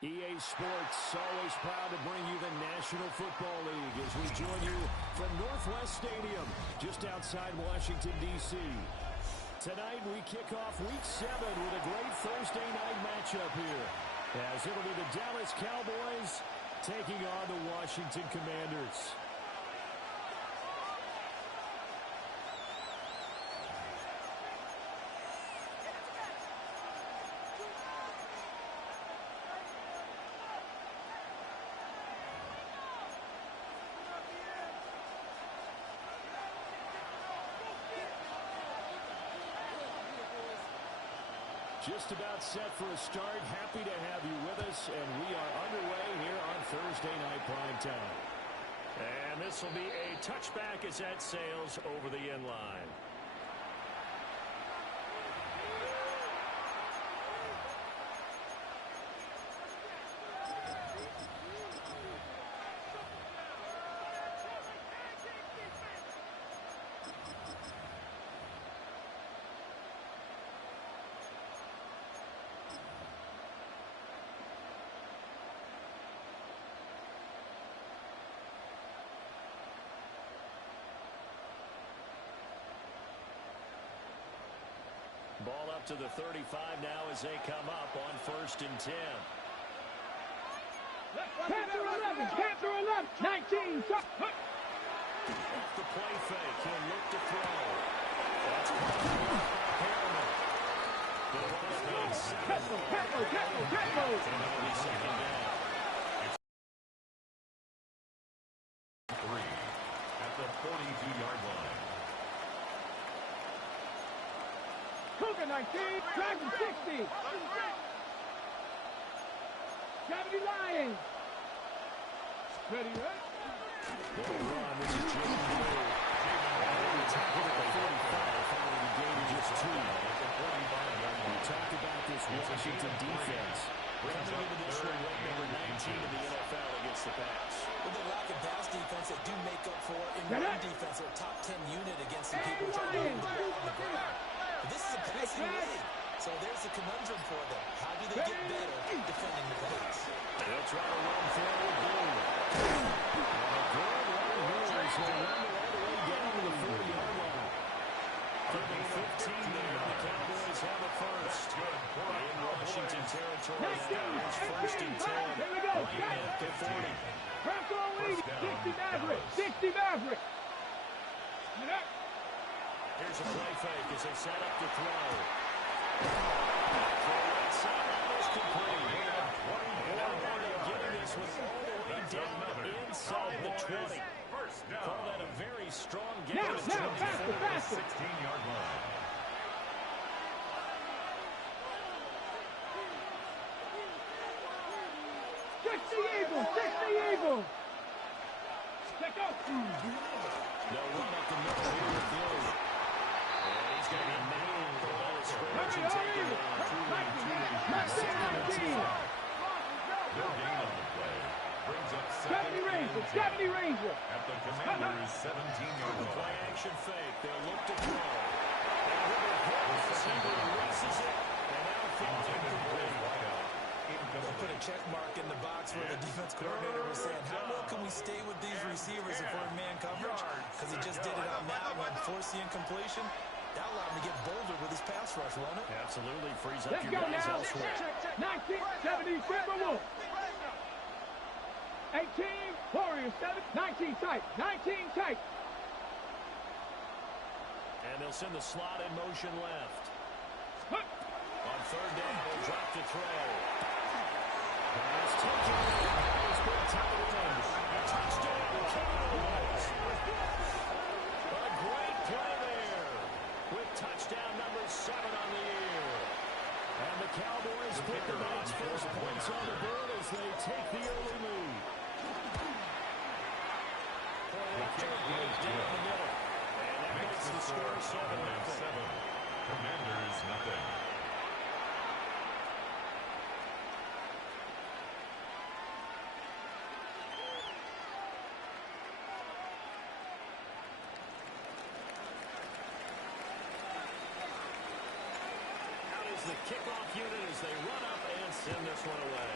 EA Sports, always proud to bring you the National Football League as we join you from Northwest Stadium, just outside Washington, D.C. Tonight, we kick off Week 7 with a great Thursday night matchup here, as it'll be the Dallas Cowboys taking on the Washington Commanders. Just about set for a start. Happy to have you with us, and we are underway here on Thursday Night Primetime. And this will be a touchback as that sails over the end line. Ball up to the 35 now as they come up on 1st and 10. Panther 11, Panther 11, 19. Off the play fake, he'll look to throw. That's Harriman. Tempo. And it'll be second down. 3 at the 42-yard line. Cougar 19, Dragon 60. 70 Lions. Ready, right? Well run, this is Jimmy Blue. And it's hit at the 45 following the gain of just 2. We talked about this Washington defense. Coming into this one, ranked number 19 in the NFL against the pass. With the lack of pass defense, they do make up for in run defense. They're top 10 unit against the people trying to move the ball on the ground. But this is a passing league, so there's a conundrum for them. How do they get better defending the pass? They'll try to run forward, Blue. And a good run here as they run all the way down to the 40-yard line. Giving 15 there, the Cowboys have a first. In Washington territory now, it's 1st and 10. Right at the 40. Franco lead, 60 Maverick, 60 Maverick. Here's a play fake as they set up to throw. For right side, almost complete. Getting this one all the way down inside the 20. Call that a very strong game. Now, faster. 16-yard line. Eagle. Check out. No run up the middle here with Blue. And he's going to be nailed for the scrimmage and taken down. 19. No gain on the play. Brings up 70 Ranger. At the Commanders' 17-yard line. Play action fake. They'll look to throw. And with a hit, the receiver releases it. And now falls incomplete. They'll put a check mark in the box where the defense coordinator was saying, how well can we stay with these receivers if we're in man coverage? Because he just did it on that one, force the incompletion. That allowed him to get bolder with his pass rush, won't it? Absolutely frees up Let's your go guys now. elsewhere. 1970 Timberwolves. 18 Warriors 7. 19 tight. 19 tight. And they'll send the slot in motion left. On 3rd down, they'll drop to throw. Pass taken. It's been tight end. A touchdown, Cowboys. A great play there with touchdown number 7 on the year. And the Cowboys put the night's first points on the board as they take the early lead. Right down the middle. And that makes the score 7-0. Commanders nothing. The kickoff unit as they run up and send this one away.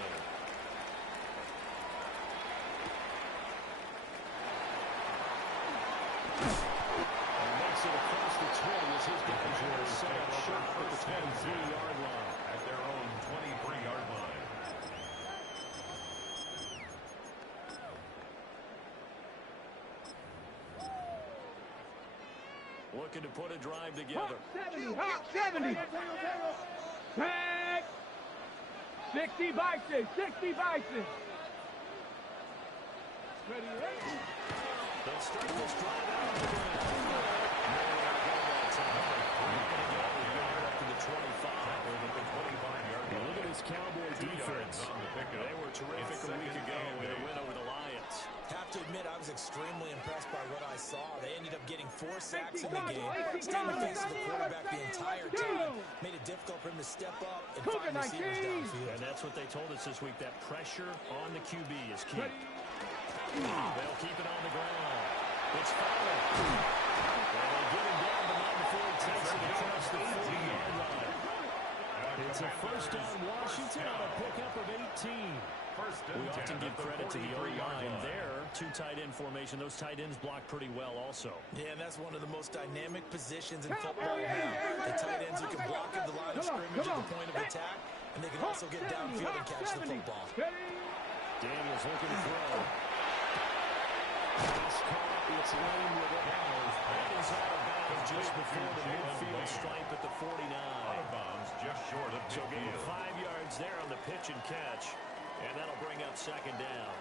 And makes it across the 20 as his guys will set up shop at the 23-yard line. At their own 23-yard line. Looking to put a drive together. Hawk 70. Tag. 60 Bison. 60 Bison. Ready, ready. They'll start this drive out of the ground. Up to the 25. Look at this Cowboy defense. They were terrific a week ago in a win over the Lions. Have to admit, I was extremely impressed by what I saw. They ended up getting 4 sacks in the game. Staying in the face of the quarterback the entire time. Made it difficult for him to step up and find receivers downfield. And that's what they told us this week. That pressure on the QB is key. They'll keep it on the ground. It's Fowler. And they get him down the line before he takes it across the 40-yard line. It's a first down Washington on a pickup of 18. We often give credit to the O-line there. 2 tight end formation. Those tight ends block pretty well also. Yeah, and that's one of the most dynamic positions in football now. The tight ends who can block at the line of scrimmage at the point of attack, and they can also get downfield and catch the football. Daniels looking to throw. It's caught. It's lane with it. That is out of bounds just before the midfield stripe at the 49. Out of bounds just short of So gain midfield. 5 yards there on the pitch and catch. And that'll bring up second down.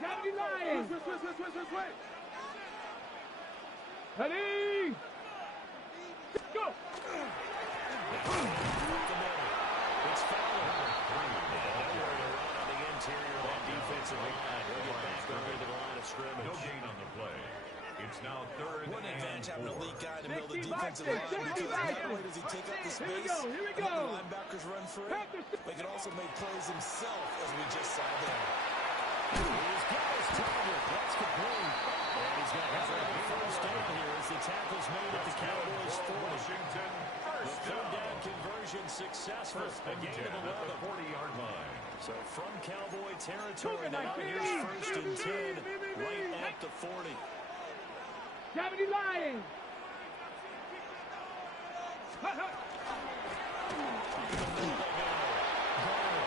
70 Lions. Ready. Go. It's Fowler. And nowhere to run on the interior of that defensive line. He'll get back early to the line of scrimmage. No gain on the play. It's now third What an advantage having a 4. elite guy to build a defensive line, because not only does he take up the space Here we and go. let the linebackers run free, but he can also make plays himself, as we just saw there. He's got his target. That's complete. And he's going to have a first down here as the tackle's made at the Cowboys 40. Washington, The first third down down. conversion successful. A gain of 10 at the 11. 40-yard line. So from Cowboy territory, now here's first and 10 right at the 40. 70 Lions.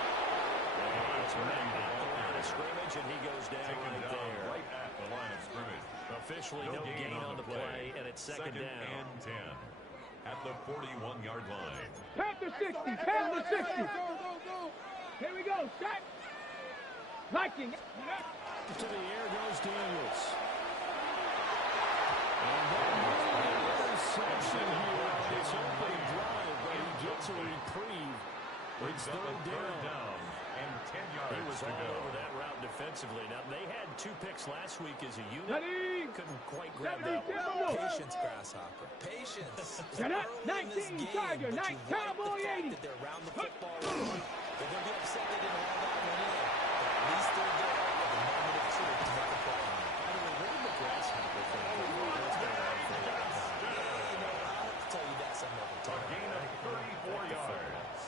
It's met at the line of scrimmage, and he goes down Taken right down there. right at the line of scrimmage. Officially no gain on the play, and it's second down. and 10 at the 41-yard line. Panther 60. Panther 60. Here we go. Set. Viking. To the air goes Daniels. And then interception here on this opening drive, but he gets a reprieve. It's third down. And 10 yards He was to all go. over that route defensively. Now, they had 2 picks last week as a unit. Ready. Couldn't quite grab 70 that one. Timberwolves. Patience, Grasshopper. Patience. It's Shut up. early in this 19 game, Tiger. but 9 you like Cowboy the fact 80. that they're around the football. They're going to be upset they didn't have that one in. But at least they're there at the moment of truth to make a play. By the way, where did the grasshopper thing come from? That's been around for a while. I'll have to tell you that some other A time. gain of 34 yards.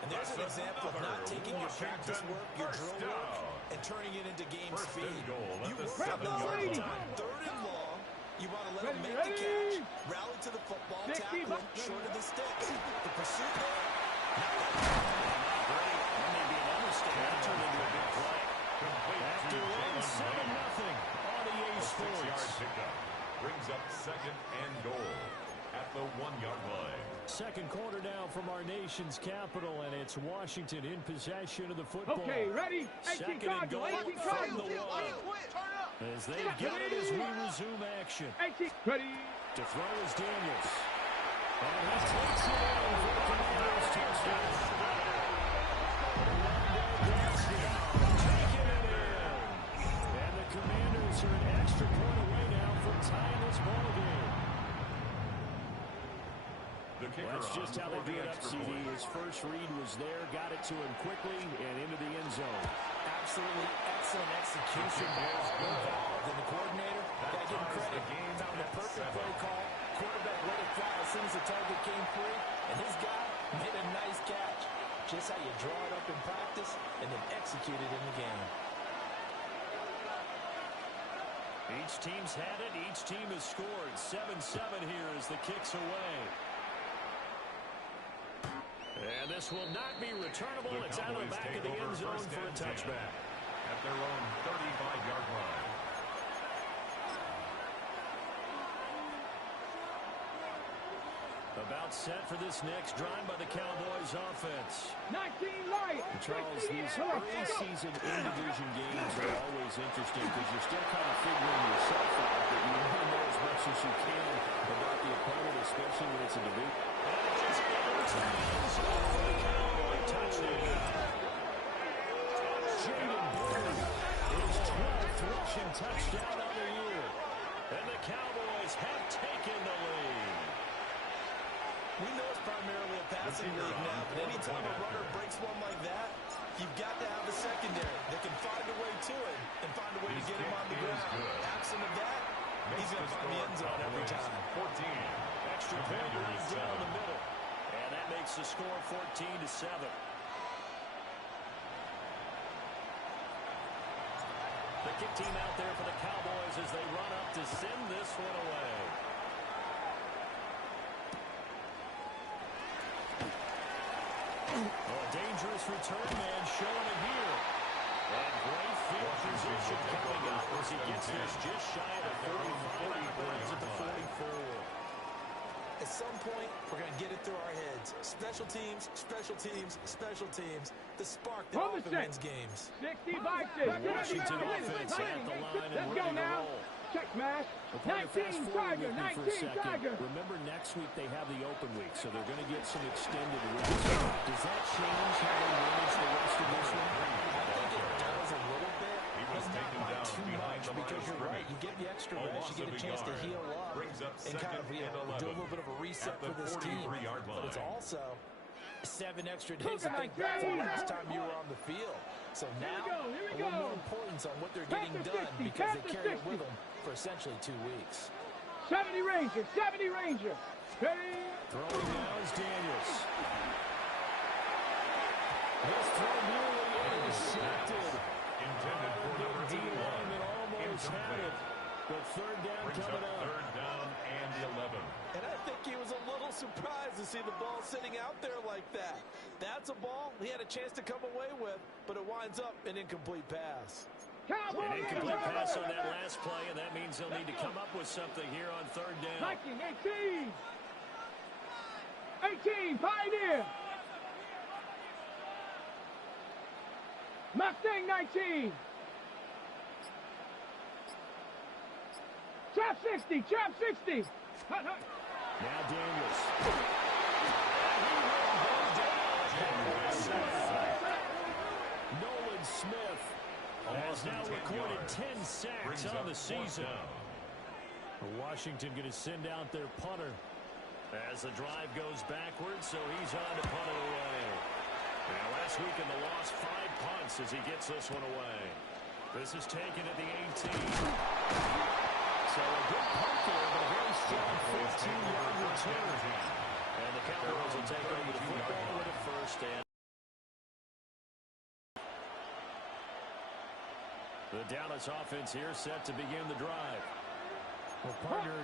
And there's an example of not taking your practice work, your drill work, and turning it into game First speed. and goal at You the work on the 7-yard hard line. time. Third and long. You want to let them make Ready, the ready. catch, rally to the football, 60 tackle him bucks. short of the sticks. The pursuit there, Great. That may be an understatement. That turned into a big play. After one, 7-0 on EA Sports. Sports. Pickup brings up second and goal at the 1-yard line. Second quarter now from our nation's capital, and it's Washington in possession of the football. Okay, ready. 18 Second and Cardinal. goal 18 from Cardinal. the one. As they get it as we resume action. 18. Ready. To throw is Daniels. And he takes it in for the Commanders touchdown. Taking it in. And the Commanders are an extra point away now from tying this ball game. The kicker That's on just how they for do the it up, extra CD. point. His first read was there, got it to him quickly, and into the end zone. absolutely excellent execution by involved. And the coordinator, got to give him credit. Found the perfect play call. Quarterback let it fly as soon as the target came free. And his guy made a nice catch. Just how you draw it up in practice and then execute it in the game. Each team's had it. Each team has scored. 7-7 here as the kick's away. And this will not be returnable. It's out of the back of the end zone for a touchback. At their own 35-yard line. About set for this next drive by the Cowboys offense. 19 light. Charles, these early season in-division games are always interesting because you're still kind of figuring yourself out, but you want to know as much as you can about the opponent, especially when it's a division. Touchdown. Jaden Blue, his 12th rushing touchdown of the year. And the Cowboys have taken the lead. We know it's primarily a passing league now, but anytime a runner breaks one like that, you've got to have the secondary that can find a way to it and find a way to get him on the ground. Absent of that, he's going to find the end zone every time. 14. Extra point right down the middle. And that makes the score 14-7. The kick team out there for the Cowboys as they run up to send this one away. Oh, dangerous return man showing it here. And great field position coming up as he gets this just shy of the 45. At the 44. At some point, we're going to get it through our heads. Special teams, special teams, special teams. The spark that often wins games. 65. Washington offense at the line and ready to roll. Check smash. 19 Tiger, 19 Tiger. Remember, next week they have the open week, so they're going to get some extended rest. Does that change how they manage the rest of this one? I think it does a little bit, was but taken not by down too behind much, the line because of you're right. scrimmage. You get the extra A rest, loss you get of a a chance to yard. heal up Brings up and kind of second and do a 11 little bit of a reset at the for this team. 43-yard But it's line. also 7 extra days to think back to the last time you were on the field. So now, a little more importance on what they're getting done because they carry it with them for essentially 2 weeks. 70 Ranger, 70 Ranger. Ready? Throwing now is Daniels. This throw nearly intercepted. Intended for number 81. D-lineman almost had it. But third down Brings coming up up. third down and 11. And I think he was a little surprised to see the ball sitting out there like that. That's a ball he had a chance to come away with, but it winds up an incomplete pass. An incomplete pass on that last play, and that means they'll need to come up with something here on third down. 18. 18, Pioneer. Mustang 19. Trap 60, trap 60. Hut, hut. Now Daniels. Nolan Smith has now recorded 10 sacks on the season. Washington going to send out their punter as the drive goes backwards, so he's on to punt it away. Now last week in the loss, 5 punts as he gets this one away. This is taken at the 18. So a good punt there, but a very strong 14-yard return. And the Cowboys will take over the football with a first and the Dallas offense here set to begin the drive. Well, partner,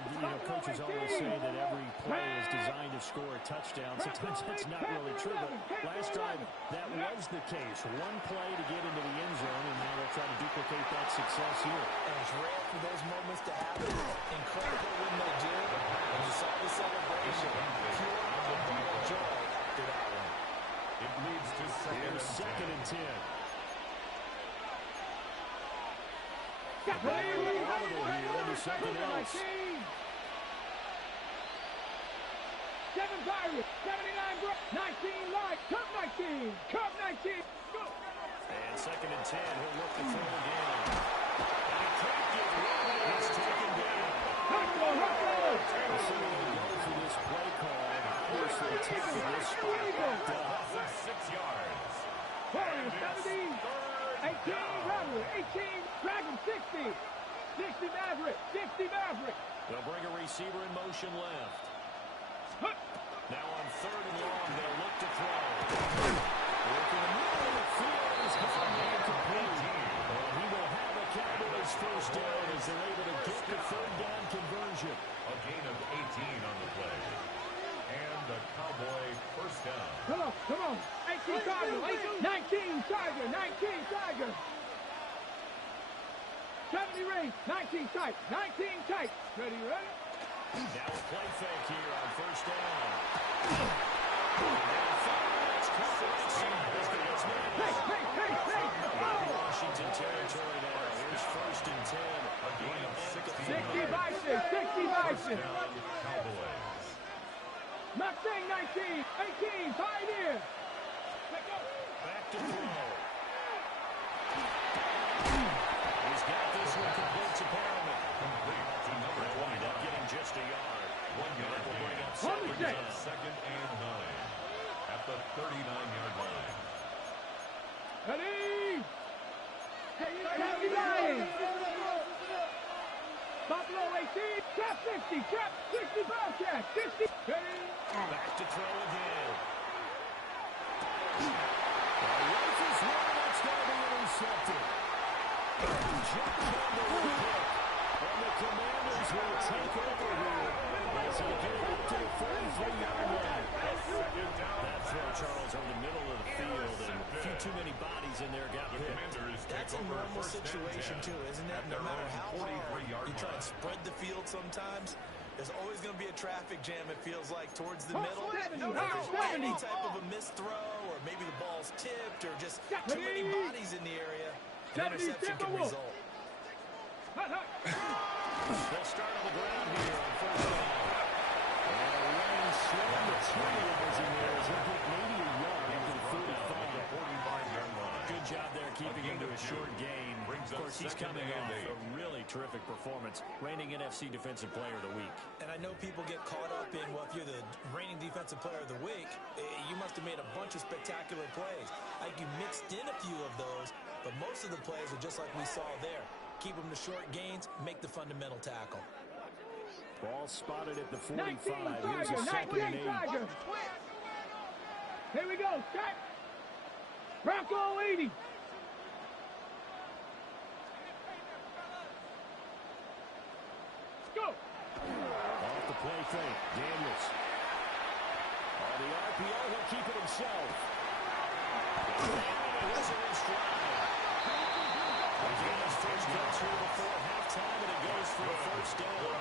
coaches always say that every play is designed to score a touchdown. Sometimes that's not really true, but last drive, that was the case. One play to get into the end zone, and now they'll try to duplicate that success here. And it's rare for those moments to happen. Incredible when they do. And you saw the celebration. Pure football joy after that one. It leads to second and 10. Back into something else. 7 Pirates, 79 Bro, 19 Light, Cup 19, Cup 19. Go. And second and 10, he'll look to throw again. And he can't get rid. He's taken down. The single go for this play call. Obviously taking this spot. 6 yards. 70, 18 Rattler, 18 Dragon, 60. 60 Maverick, 60 Maverick. They'll bring a receiver in motion left. Hut. Now on third and long, they'll look to throw. Looking in the middle of the field is going to complete. And he will have a Cowboys first down as they're able to Come on. 18 Tiger. 19 Tiger. 19 Tiger. 70 range. 19 tight. 19 tight. Ready, ready? Now a play fake here on first down. Hey. Washington territory now. Here's first and 10. A gain of 60 by 6. 60 by 6. Cowboys. Mustang 19. 18. Pioneer. Back to throw. He's got this one complete to Perriman. Complete to number They'll wind up 29. getting just a yard. 1 yard Will bring up gain. second Brings up down. Second and 9 at the 39-yard line. Ready? 79. Buffalo 18. Trap 60. Trap 60. Bobcat. 60. Ready? Back to throw again. Rifles one. That's going to be intercepted. Jack Campbell with a pick. And the Commanders will take over here as they get up to the 43-yard line. That throw, Charles, over the middle of the field, and a few too many bodies in there got The hit. Commanders That's take a over normal first and situation, 10 too, isn't it? at No their matter own how hard 43-yard you try and line. spread the field sometimes, there's always going to be a traffic jam, it feels like, towards the Hawk middle. 70, If Hawk there's any 70. type of a missed throw, or maybe the ball's tipped, or just too many bodies in the area, an 70, interception can Timberwolves. result. They'll start on the ground here on first down. And a running slam materializing there as he'll get maybe a yard into the 45. 45-yard line. Good job there keeping him to a short gain. Brings Of up course, he's second coming and off 8. a really terrific performance, reigning NFC Defensive Player of the Week. And I know people get caught up in, well, if you're the reigning defensive player of the week, you must have made a bunch of spectacular plays. Like you mixed in a few of those, but most of the plays are just like we saw there. Keep them to short gains, make the fundamental tackle. Ball spotted at the 19 45. Here's a Tiger. second 19 and 8. Tiger. Here we go. Set. Bronco 80. Go. Off the play fake. Daniels. On the RPO, he'll keep it himself. Here's a stride. Again, his first catch here before halftime, and it goes for a first down.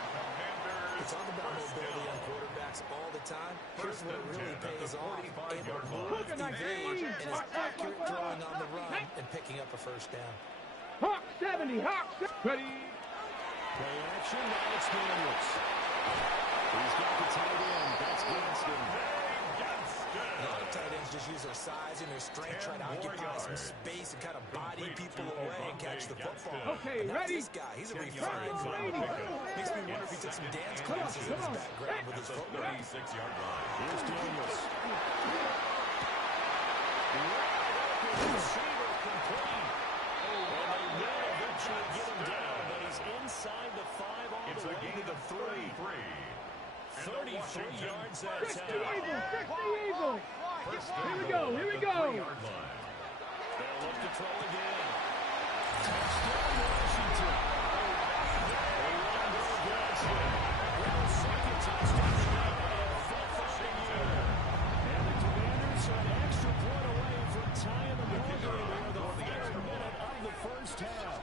We talk about mobility on quarterbacks all the time. Here's where it really pays off. Able to move, evade, and is accurate throwing on the run and picking up a first down. Hawk 70. Hawk 70. Ready. Play action, now it's Daniels. He's got the tight end. That's Gadsden. A lot of tight ends just use their size and their strength, try to occupy some space and kind of body people away and catch the football. Okay, But not ready? this guy. He's a refined ground. Makes me wonder if he took some dance classes in his background with his footwork. 36-yard line. Here's Daniels. Receiver complete. And they will eventually get him down, but he's inside the 5 all It's the a way gain to of the 3. 33. 33 yards that 60 time. Eagle. 60 Eagle. Here we go. Here we go. 3-yard line. They'll look to throw again. Touchdown, Washington. Orlando Gadsden with a second touchdown and fifth on the year. And the Commanders are an extra point away from tying the ball game here, the final minute of the first half.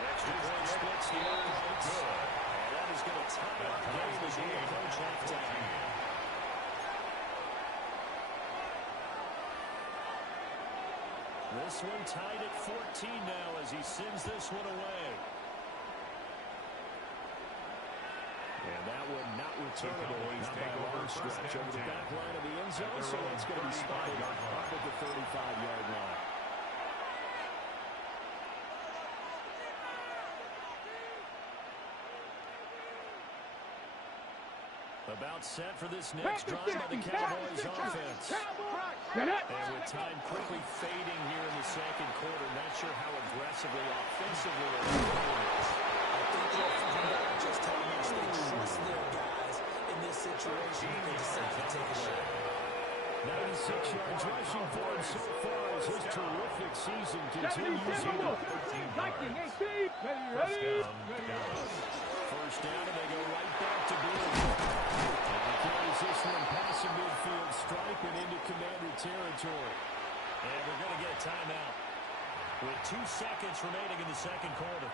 Extra point splits the air rights. And that is going to tie up the game as we approach halftime. This one tied at 14 now as he sends this one away. And that one not returnable. Not by a long stretch over the back line of the end zone, so it's going to be spotted up at the 35-yard line. About set for this next drive by the Cowboys offense. And with time quickly fading here in the second quarter, not sure how aggressively, offensively they're going this. I think they'll find out just how much they trust their guys in this situation if they decide to take a shot. 96 yards rushing for him so far as his terrific season continues here. Lightning 18. Ready. First down, and they go right back to Blue. And he carries this one passing 2 seconds remaining in the second quarter.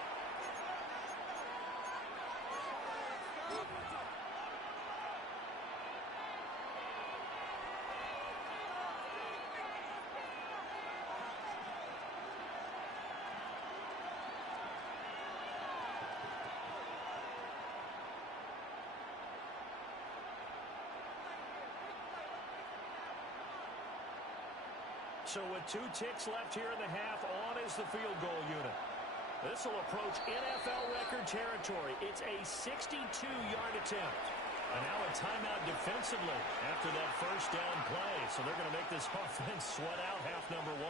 So with 2 ticks left here in the half, on is the field goal unit. This will approach NFL record territory. It's a 62-yard attempt. And now a timeout defensively after that first down play. So they're going to make this offense sweat out half number 1.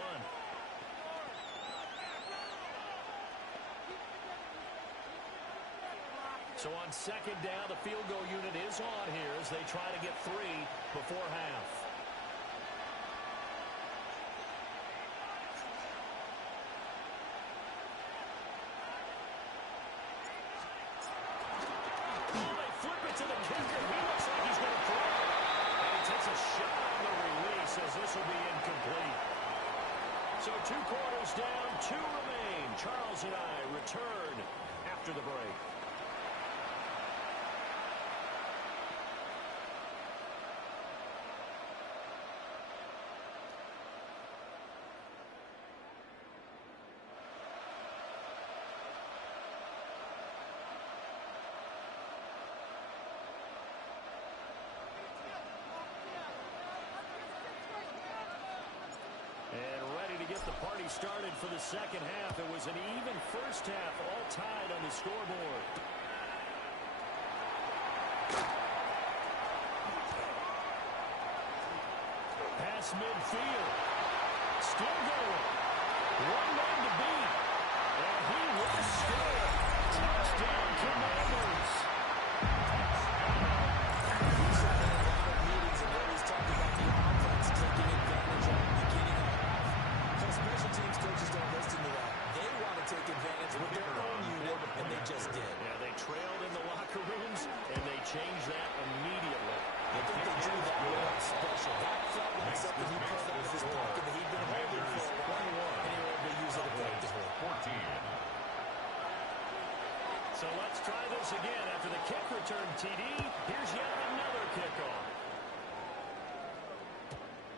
So on second down, the field goal unit is on here as they try to get 3 before half. This will be incomplete. So 2 quarters down, 2 remain. Charles and I return after the break. Get the party started for the second half. It was an even first half, all tied on the scoreboard. Pass midfield. Still going. 1 man to beat. And he will score. Touchdown, Commanders. We've sat in a lot of meetings and always talked about the offense taking advantage of the beginning of the half. Special teams coaches don't listen to that. They want to take advantage with their own unit, and they just did. Yeah, they trailed in the locker rooms, and they changed that immediately. I think they drew that one special. That felt like something he pulled out of his pocket that he'd been holding for a while, and he was able to use it effectively. 14. So let's try this again. After the kick return, TD, here's yet another kickoff.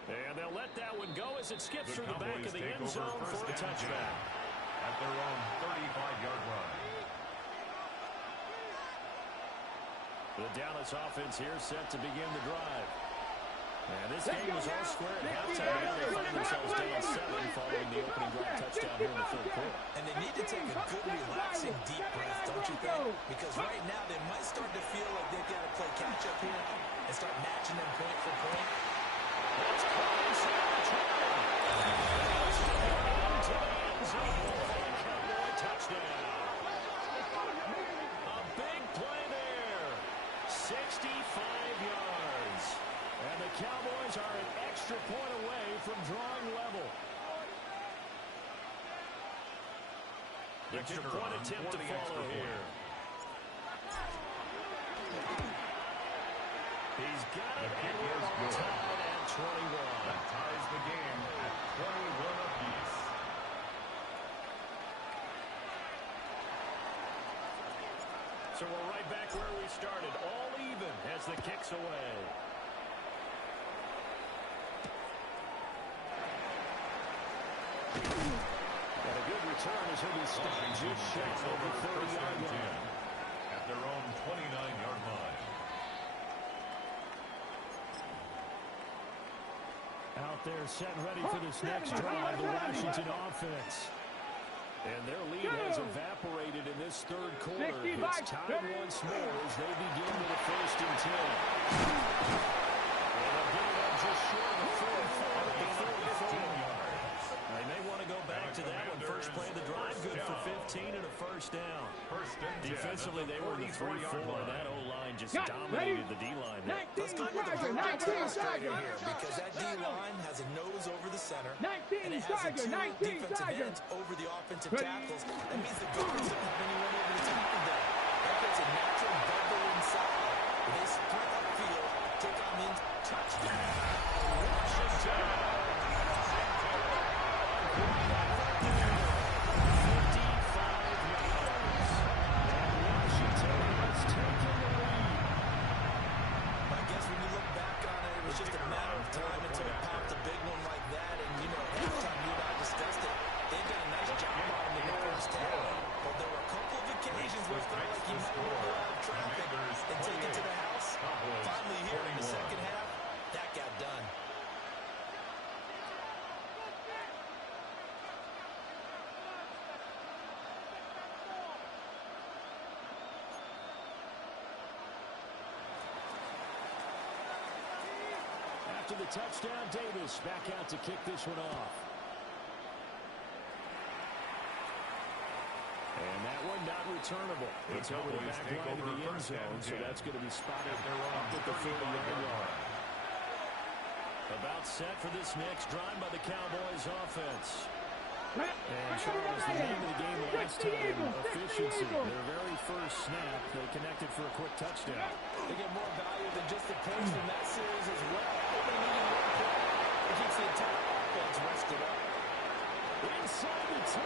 And they'll let that one go as it skips through the back of the end zone for a touchback. At their own 35-yard line. The Dallas offense here set to begin the drive. And this game was all square at halftime. Now they find themselves down 7 following the opening drive touchdown here in the third quarter. And they need to take a good, relaxing, deep breath, don't you think? Because right now they might start to feel like they've got to play catch-up here and start matching them point for point. That's close. Into the end zone for a Cowboy touchdown. A big play there. 65 yards. And the Cowboys are an extra point away from drawing level. Extra point attempt to follow here. He's got it, and we're all tied at 21. That ties the game at 21 apiece. So we're right back where we started, all even as the kick's away. And a good return as he'll be stopped just shy of the 30-yard line. At their own 29-yard line. Out there set ready for this next drive, the Washington offense. And their lead has evaporated in this third quarter. It's tied once more as they begin with a 1st and 10. And they'll get it up just short of the 44 at the 44. They may want to go back to that one. First play of the drive, good for 15 and a first down. Defensively, they were in the 3-4, and that O-line just dominated the D-line there. Let's go with the right demonstrator here because that D-line has a nose over the center, and it has a 2 defensive ends over the offensive tackles. That means the guards don't have anyone over the top of them. That creates a natural bubble inside. They sprint upfield, take on in, touchdown. Washington. After the touchdown, Davis back out to kick this one off. And that one not returnable. It's over the back line of the end zone, so that's going to be spotted up at the 40-yard line. About set for this next drive by the Cowboys offense. And Charles, the name of the game last time, efficiency. Their very first snap, they connected for a quick touchdown. They get more value than just the points from that series as well. It keeps the entire offense rested up. Inside the 10.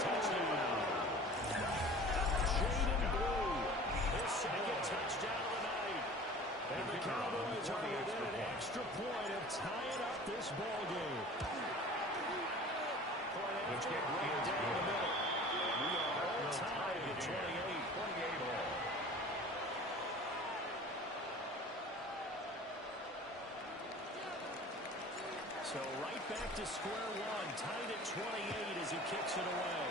Touchdown. Jaden Blue, his second touchdown of the night. And the Cowboys are within an extra point of tying up this ball game. Point after right down the middle. We are all tied at 28. 28 all. So right back to square one, tied at 28 as he kicks it away.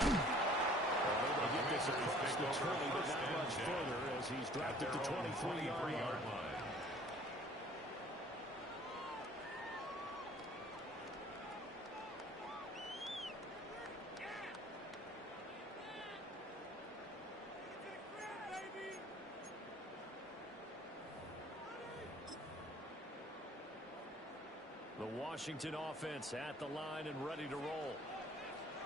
Well, they get this across the 20, but not much further as he's dropped it to 23-yard line. The Washington offense at the line and ready to roll.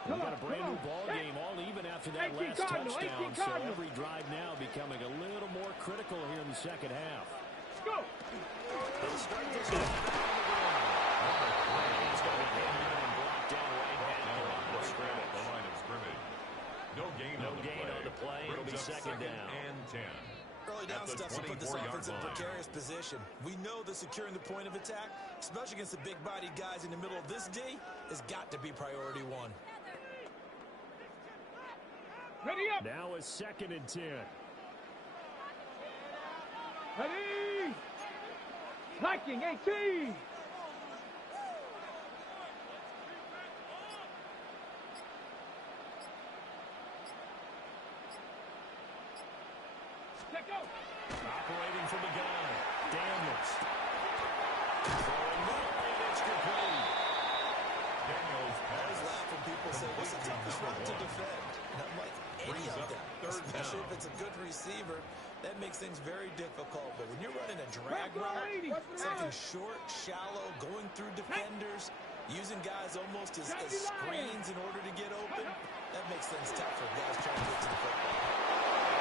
We've got a brand new ball game all even after that last touchdown, so every drive now becoming a little more critical here in the second half. Let's go. They'll start this one out. He's going to get him and block down right at the line of scrimmage. The line of scrimmage. No gain on the play. It'll be second down. And 10. Early down stuff to put this offense in a precarious position. We know that securing the point of attack, especially against the big-bodied guys in the middle of this D, has got to be priority one. Ready up. Now a 2nd and 10. Ready. Blocking 18. Check out. Operating from the gun. Daniels. Throwing middle, it's complete. Daniels I always laugh when people say, what's the toughest run to defend? And I'm like, any of them. Especially if it's a good receiver, that makes things very difficult. But when you're running a drag route, something short, shallow, going through defenders, using guys almost as screens in order to get open, that makes things tough for guys trying to get to the football.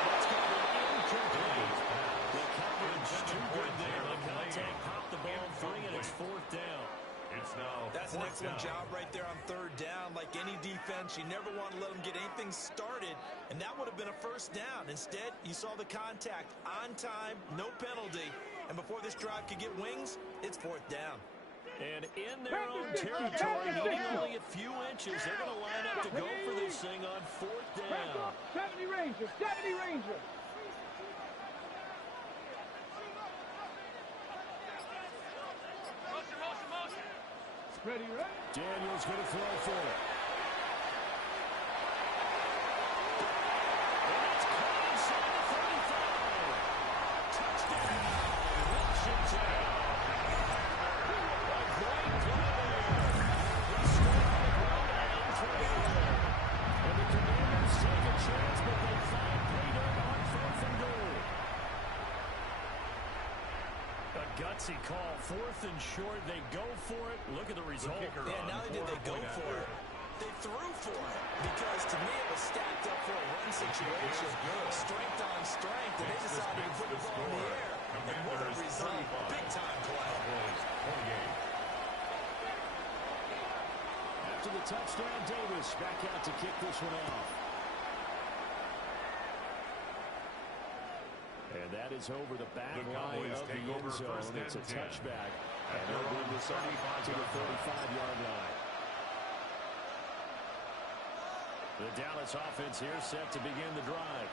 That's going to be incomplete. The coverage too good there. The contact popped the ball free, and it's 4th down. It's now That's an excellent job right there on 3rd down. Like any defense, you never want to let them get anything started, and that would have been a 1st down. Instead, you saw the contact on time, no penalty, and before this drive could get wings, it's 4th down. And in their own territory, needing only a few inches, they're going to line up to go for this thing on 4th down. 70 Ranger. 70 Ranger. Ready, right? Daniels going to throw for it. And it's caught inside the 35. Touchdown, Washington. A great play there. They score on the ground and through. And the Commanders take a chance, but they find pay dirt on 4th and goal. A gutsy call, 4th and short. They go for it. Look at the result. Yeah, not only did they go for it, they threw for it. Because to me, it was stacked up for a run situation. Strength on strength, and they decided to put the ball in the air. And what a result. Big-time play. After the touchdown, Davis back out to kick this one off. And that is over the back line of the end zone. It's a touchback. And they'll move this up to the 35-yard line. The Dallas offense here set to begin the drive.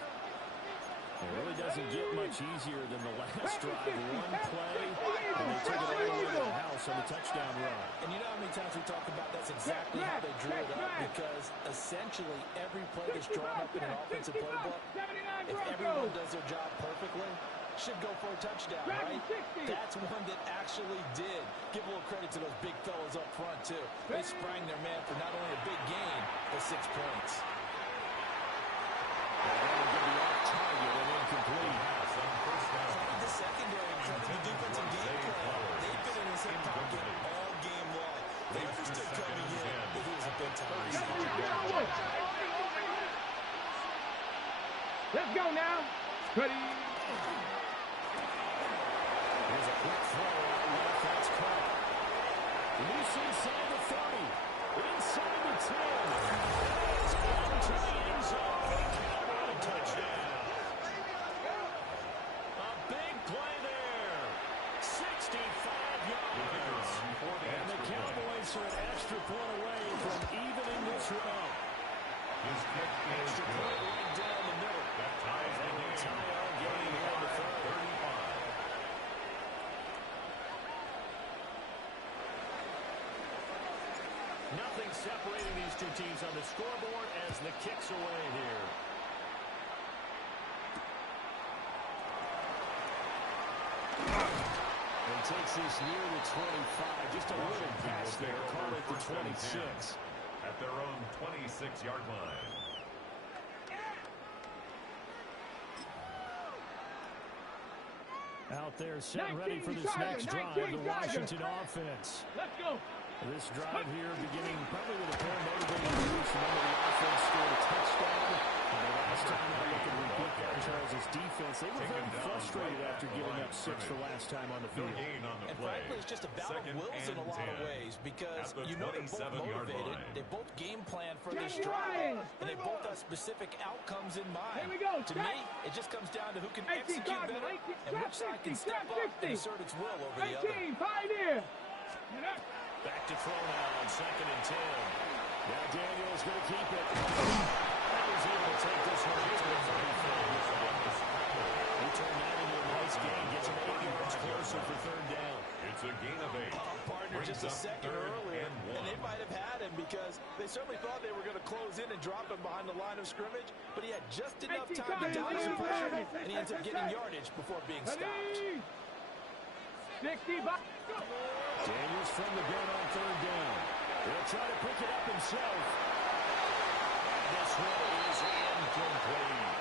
It really doesn't get much easier than the last drive. One play, and they took it all the way to the house on the touchdown run. And you know how many times we talk about that's exactly how they drew it up, because essentially every play that's drawn up in an offensive playbook, if everyone does their job perfectly, should go for a touchdown, right? That's one that actually did. Give a little credit to those big fellas up front, too. They sprang their man for not only a big gain, but 6 points. Target and incomplete. The secondary, credit the defensive game plan. They've been in his hip pocket all game long. They understood coming in that he was a big time receiver. Let's go now. Ready. Here's a quick throw out left. That's caught. Loose inside the 30. Inside the 10. It's into the end zone. Cowboy touchdown. A big play there. 65 yards. And the Cowboys are an extra point away from evening this row. His kick is Extra point right down the middle. That ties the game. Tie our game here in the third. 35. Nothing separating these two teams on the scoreboard as the kick's away here. And takes this near the 25. Just a little pass there. Call it the 26. At their own 26-yard line. Out there set ready for this next drive, the Washington offense. Let's go. This drive here beginning probably with a pair of motivating moves. Remember, the offense scored a touchdown. And the last time I look at repeat that, Charles' defense, they were very frustrated after giving up 6 the last time on the field. And frankly, it's just a battle of wills in a lot of ways because you know they're both motivated. They both game plan for this drive, and they both have specific outcomes in mind. Here we go. To me, it just comes down to who can execute better and which side can step up and assert its will over the other. 18, pioneer. Back to throw now on 2nd and 10. Now Daniel's going to keep it. That was able to take this one to the 35. He turned that into a nice gain. Gets him 8 yards closer for 3rd down. It's a gain of 8. Partner just a second earlier, and they might have had him because they certainly thought they were going to close in and drop him behind the line of scrimmage, but he had just enough time to dodge some pressure, and he ends up getting yardage before being stopped. 60. Daniels from the gun on 3rd down. He'll try to pick it up himself. And this one is incomplete.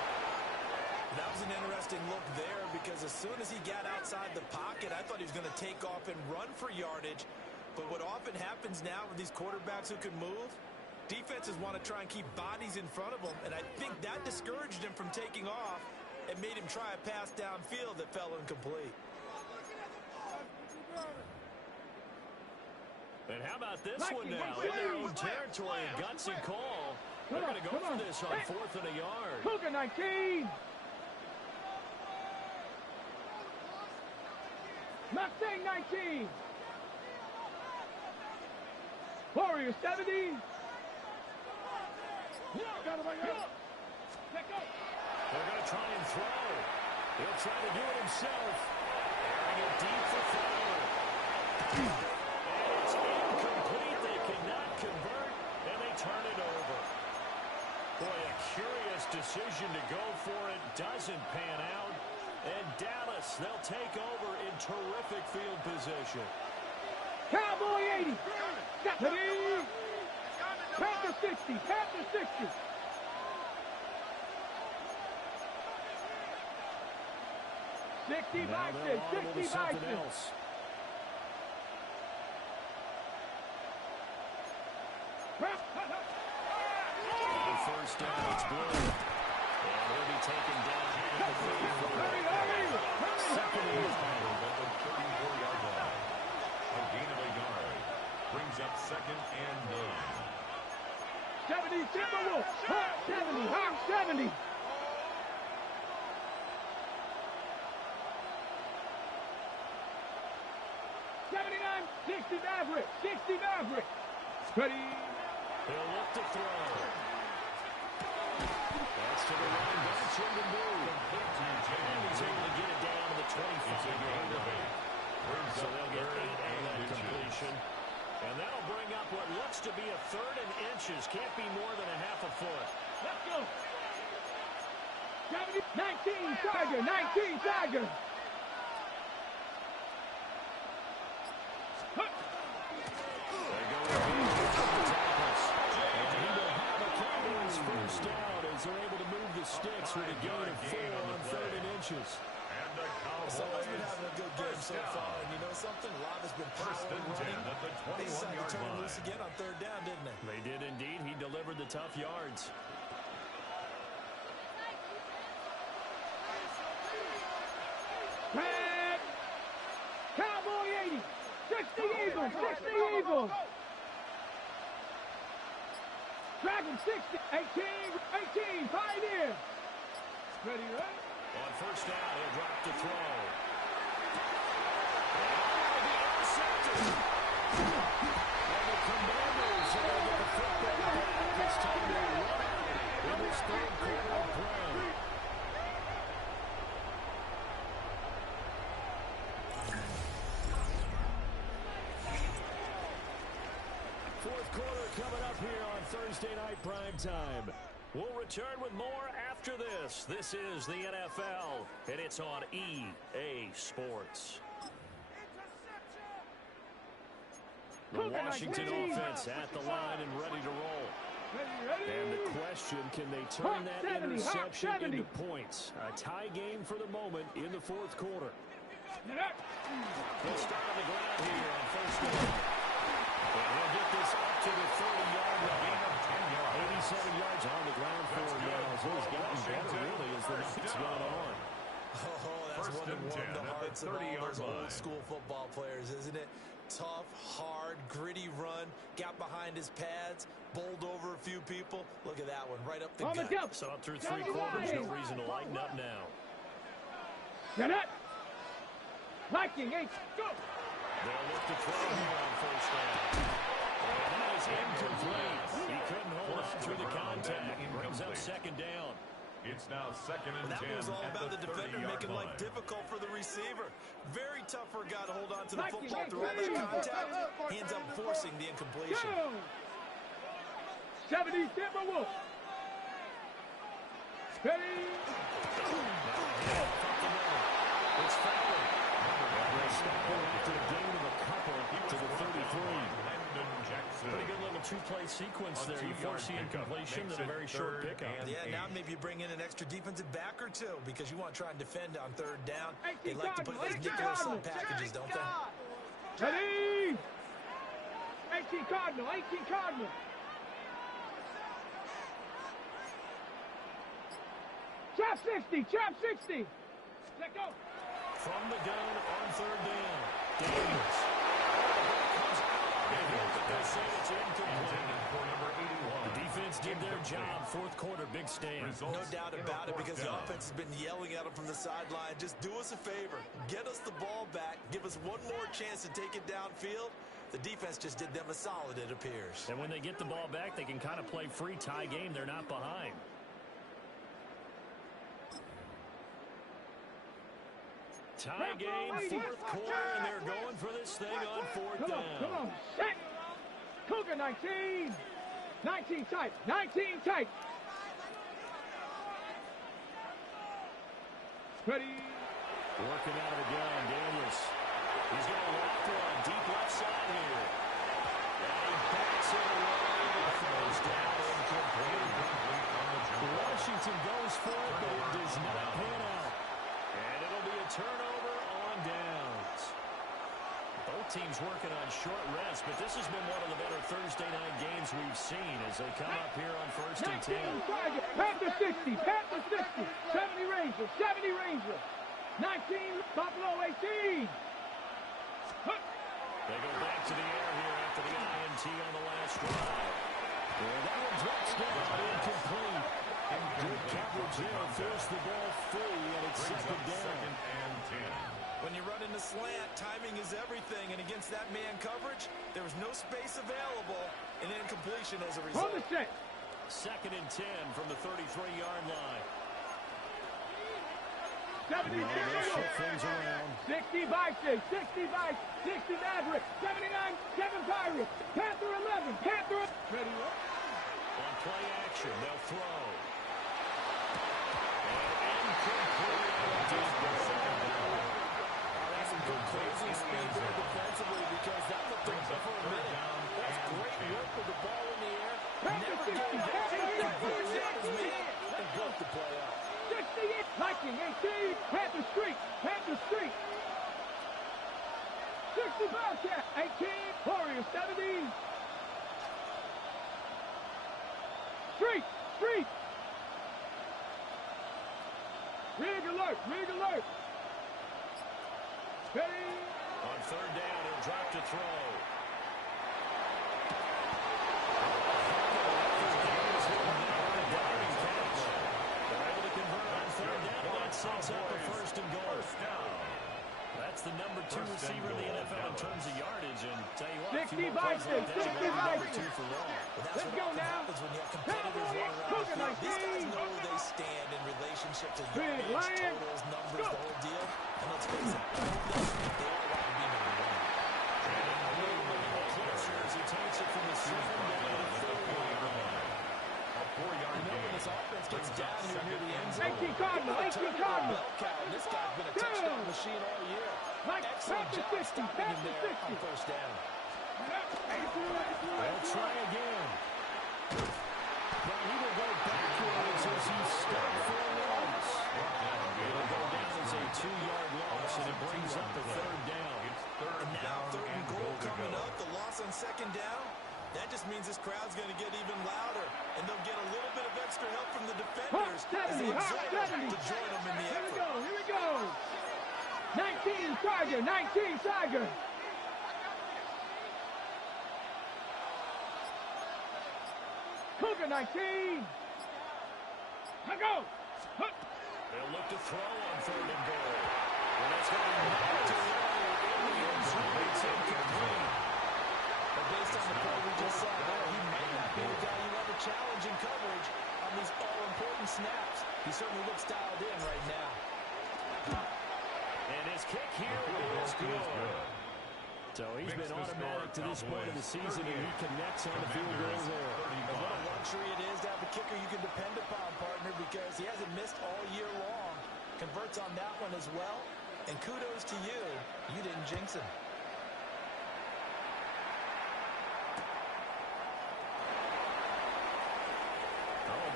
That was an interesting look there because as soon as he got outside the pocket, I thought he was going to take off and run for yardage. But what often happens now with these quarterbacks who can move, defenses want to try and keep bodies in front of them, and I think that discouraged him from taking off and made him try a pass downfield that fell incomplete. And how about this one now? In their own territory, a gutsy call. They're going to go for this on 4th and a yard. Cougar 19. Mustang 19. Warrior 70. They're going to try and throw. He'll try to do it himself. Airing it deep for Fowler. And it's incomplete. They cannot convert, and they turn it over. Boy, a curious decision to go for it. Doesn't pan out. And Dallas, they'll take over in terrific field position. Cowboy 80. Panther 60. Panther 60. Now they'll audible to something else. The first down, it's Blue. And he'll be taken down. Second and 9. At the 34-yard line. A gain of 8 yards. Brings up 2nd and 9. 70, Timberwolves. Hot 70, hot 70. Maverick, 60 Maverick. Ready. He'll look to throw. That's to the line, back in the move. And he's able to get it down to the 25-yard line. So they'll get 8 out of that completion. And that'll bring up what looks to be a 3rd and inches. Can't be more than a half a foot. Let's go. 19 Tiger, 19 Tiger. They go with the tackles. And he will have a Cowboys first down as they're able to move the sticks with a gain of 4 on 3rd and inches. And the Cowboys Someone's been having a good game so far, and you know something? Love has been powering, running. They decided to turn him loose again on 3rd down, didn't they? They did indeed. He delivered the tough yards. Back. Cowboy 80. 60 Eagles, 60 Eagles. Dragon 60, 18, Pioneer. Ready, right? On first down, he'll drop to throw. And the Commanders are going to get the football back. This time they run out in this 3rd quarter of play. Fourth quarter coming up here on Thursday Night Primetime. We'll return with more after this. This is the NFL, and it's on EA Sports. The Washington offense at the line and ready to roll. And the question, can they turn that interception into points? A tie game for the moment in the 4th quarter. They'll start on the ground here on first down. And he'll get this up to the 30-yard line. 87 yards on the ground for him now. So he's gotten better, really, as the night's gone on. Oh, that's one that warmed the hearts of all those old-school football players, isn't it? Tough, hard, gritty run. Got behind his pads, bowled over a few people. Look at that one, right up the gut. So up through 3 quarters, no reason to lighten up now. Get it. Viking 8, go. They'll look to throw here on first down. And that is incomplete. He couldn't hold on through the contact. Brings up 2nd down. It's now 2nd and 10. That was all about the defender making life line. difficult for the receiver. Very tough for a guy to hold on to the football through all that contact. Ends up forcing the incompletion. 70 Timberwolves. Ready. It's Fowler. They'll stop him after a gain of a couple to the 33. Pretty good little 2-play sequence there. You force the incompletion, then a very short pickup. Yeah, now maybe you bring in an extra defensive back or 2 because you want to try and defend on 3rd down. They like to put those nuclear sub packages, don't they? Ready. 18 Cardinal, 18 Cardinal. Trap 60, trap 60. Let go. From the gun on 3rd down. Daniels. They'll say it's incomplete. The defense did their job. 4th quarter, big stand. No doubt about it, because the offense has been yelling at them from the sideline. Just do us a favor. Get us the ball back. Give us one more chance to take it downfield. The defense just did them a solid, it appears. And when they get the ball back, they can kind of play free tie game. They're not behind. Tie game, 4th quarter, and they're going for this thing on 4th down. Come on, set. Cougar 19. 19 tight, 19 tight. Ready. Working out of the gun, Daniels. He's going to lock one deep left side here. And he backs it away. First down, incomplete. Washington goes for it, but it does not pan out. And it'll be a turnover on downs. Both teams working on short rest, but this has been one of the better Thursday night games we've seen as they come up here on 1st and 10. Panther 60, Panther 60, 70 Ranger, 70 Ranger, 19 Buffalo 18. They go back to the air here after the INT on the last drive. And that one drops down, incomplete. And good coverage there, force the ball free, and it's 2nd down. 2nd and 10. When you run in the slant, timing is everything, and against that man coverage, there was no space available, and incompletion as a result. 2nd and 10 from the 33-yard line. 70, Shift things around. 60 Vikings, 60 Vikings, 60 Mavericks, 79, 7 Pirates, Panther 11, Panther. Ready up. On play action, they'll throw. And incomplete. That's some good crazy speed there defensively because that looked open for a minute. That's great work with the ball in the air. Never gave up. His man and broke the play up. 68, Viking 18, Panther Street, Panther Street. 60 Bobcat, 18, Warriors 70. Street, Street. Rig alert, rig alert. Ready. On third down, he'll drop to throw. They're able to convert on third down. That sets up a first and goal. That's the number 2 receiver in the NFL in terms of yardage. And tell you what, 60 Vikings, 60 Vikings. Two for long. Let's go now. When you have competitors running around the field, these guys know where they stand in relationship to yardage, totals, numbers, the whole deal. And let's face it, they all want to be number 1. And a little bit closer as he takes it from the 7 down to 4. You know when this offense gets down here near the end zone, 18 Cardinal, 18 Cardinal. this guy's been a touchdown machine all year. Excellent job stopping him there on first down. They'll try again. But he will go backwards as he stopped for a loss. It'll go down as a 2-yard loss, and it brings up the third down. And now third and goal coming up. The loss on second down. That just means this crowd's going to get even louder, and they'll get a little bit of extra help from the defenders as they exhort to join them in the effort. Here we go. 19 Tiger, 19 Tiger. Cougar 19. I go. They'll look to throw on third and goal. And that's going to be knocked away in the end zone. It's incomplete. But based on the play we just saw there, he might not be the guy you want to challenge in coverage on these all-important snaps. He certainly looks dialed in right now. And his kick here is good. So he's been automatic to this point of the season, and he connects on the field goal there. And what a luxury it is to have a kicker you can depend upon, partner, because he hasn't missed all year long. Converts on that one as well. And kudos to you. You didn't jinx him.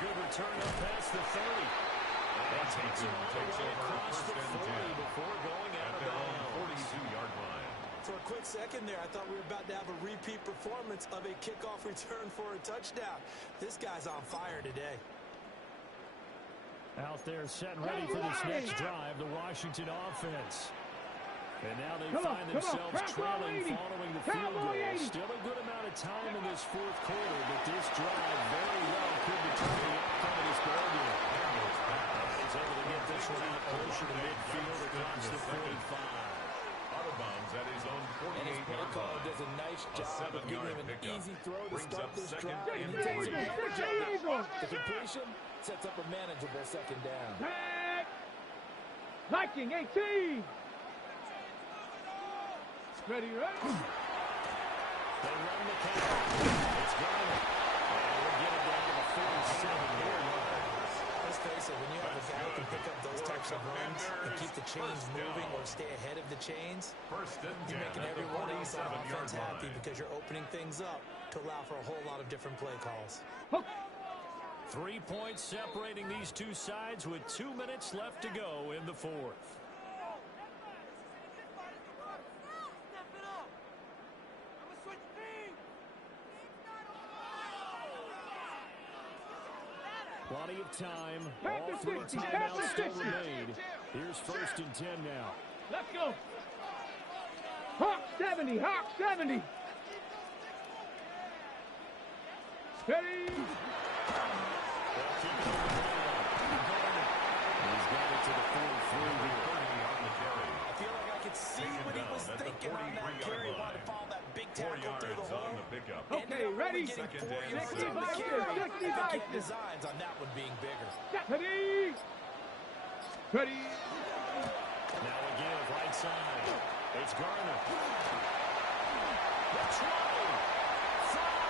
Good return up past the 30. And takes him all the way across the 40 before going out of bounds. 42-yard line. For a quick second there, I thought we were about to have a repeat performance of a kickoff return for a touchdown. This guy's on fire today. Out there set ready for this next drive, the Washington offense. And now they find themselves trailing following the field goal. Still a good amount of time in this fourth quarter, but this drive very well could determine the outcome of this ball game. He's able to get this one out closer to midfield across the 45. Out of bounds at his own 48-yard line. Does a nice job of giving him an easy throw to start this drive. And he takes advantage of it. The completion sets up a manageable second down. Viking 18. Ready, right? They run the count. It's Garner. And we'll get it down to the 47-yard line. Let's face it, when you have a guy who can pick up those types of runs and keep the chains moving or stay ahead of the chains, you're making every one of these on offense happy because you're opening things up to allow for a whole lot of different play calls. 3 points separating these two sides with 2 minutes left to go in the fourth. Plenty of time. All 3 timeouts still remain. Here's first and 10 now. Let's go. Hawk 70, Hawk 70. Ready? He's got it to the 43 here. I feel like I could see what he was thinking on that carry. He wanted to follow that big tackle through the hole. Okay, ready? 60 designs on that one being bigger. Ready? Ready. Now a give right side. It's Garner. That's right. Five.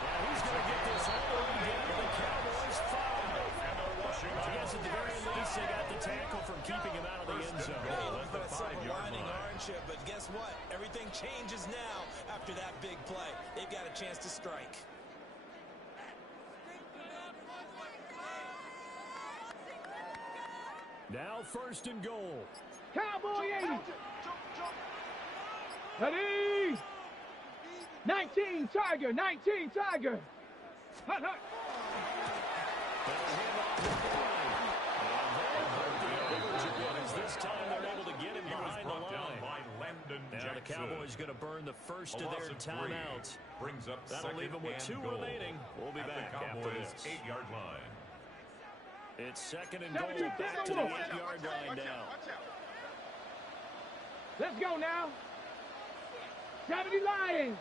Now he's going to get this all the way down to the Cowboys 5. I guess at the very least they got the tackle from keeping him out of the end zone. But it's a lining orange here, but guess what? Everything changes now after that big play. They've got a chance to strike. Now first and goal. Cowboy 80. Ready. 19 Tiger. 19 Tiger. Hut, hut. This time they're able to get him behind the line. Now the Cowboys going to burn the first of their timeouts. That'll leave them with 2 remaining. We'll be back after this. 8-yard line. It's second and goal. Back to the 8-yard line now. Let's go now. 70 Lions.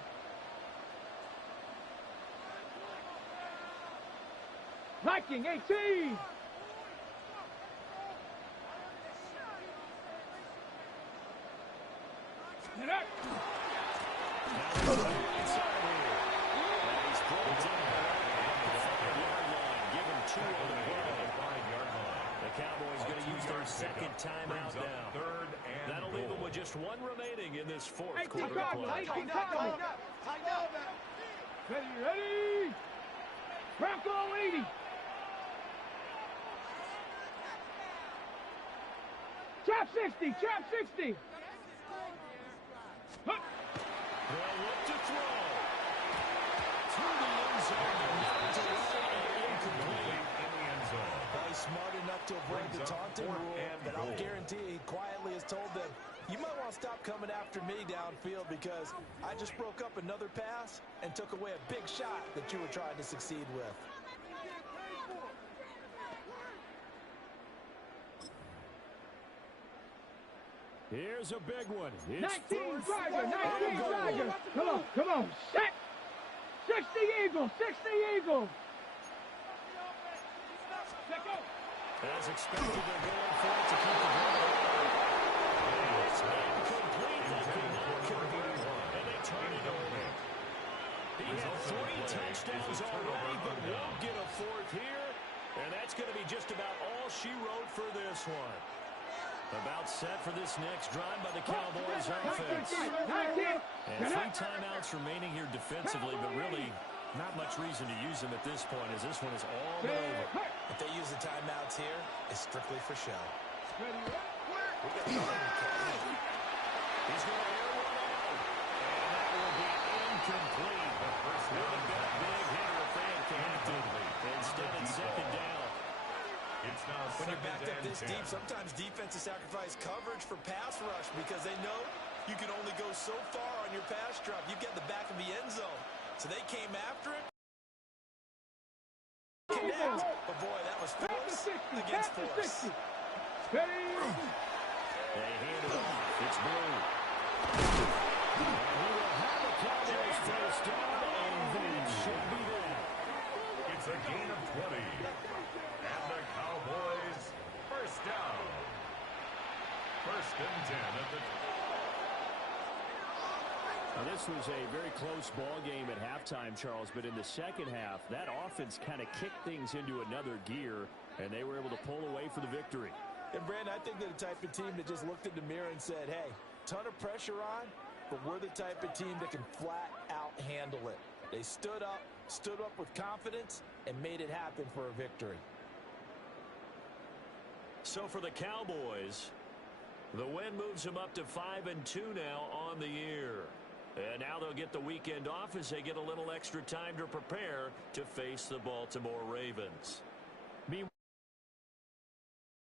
Viking 18. Get up. The Cowboys going to use their second timeout now. That'll leave them with just 1 remaining in this fourth quarter of play. Ready. Bronco 80. Trap 60. Trap 60. They'll look to throw. Through the end zone. Incomplete. He's smart enough to avoid the taunting rule, but I'll guarantee he quietly has told them, you might want to stop coming after me downfield because I just broke up another pass and took away a big shot that you were trying to succeed with. Here's a big one. It's 19 Tiger. 19 Tiger. Come on. Set. 60 Eagles. 60 Eagles. As expected, they're going for it to keep the ball alive. It's incomplete. They cannot convert, and they turn it over. He had 3 touchdowns already, but won't get a 4th here. And that's going to be just about all she wrote for this one. About set for this next drive by the Cowboys offense. And 3 timeouts remaining here defensively, but really not much reason to use them at this point as this one is all but over. If they use the timeouts here, it's strictly for show. He's going to air one out. And that will be incomplete. Would have been a big hitter if they had connected. Instead, it's second down. It's now When you're second backed up and this 10. deep, sometimes defenses sacrifice coverage for pass rush because they know you can only go so far on your pass drop. You get the back of the end zone. So they came after it. Connect. But boy, that was force against force. Ready. They hand it off. It's Blue. And he will have the Cowboys first down, and that should be that. It's a gain of 20. And the Cowboys first down. First and 10 at the... Now, this was a very close ball game at halftime, Charles, but in the second half, that offense kind of kicked things into another gear, and they were able to pull away for the victory. And, Brandon, I think they're the type of team that just looked in the mirror and said, hey, ton of pressure on, but we're the type of team that can flat out handle it. They stood up with confidence, and made it happen for a victory. So for the Cowboys, the win moves them up to 5-2 now on the year. And now they'll get the weekend off as they get a little extra time to prepare to face the Baltimore Ravens.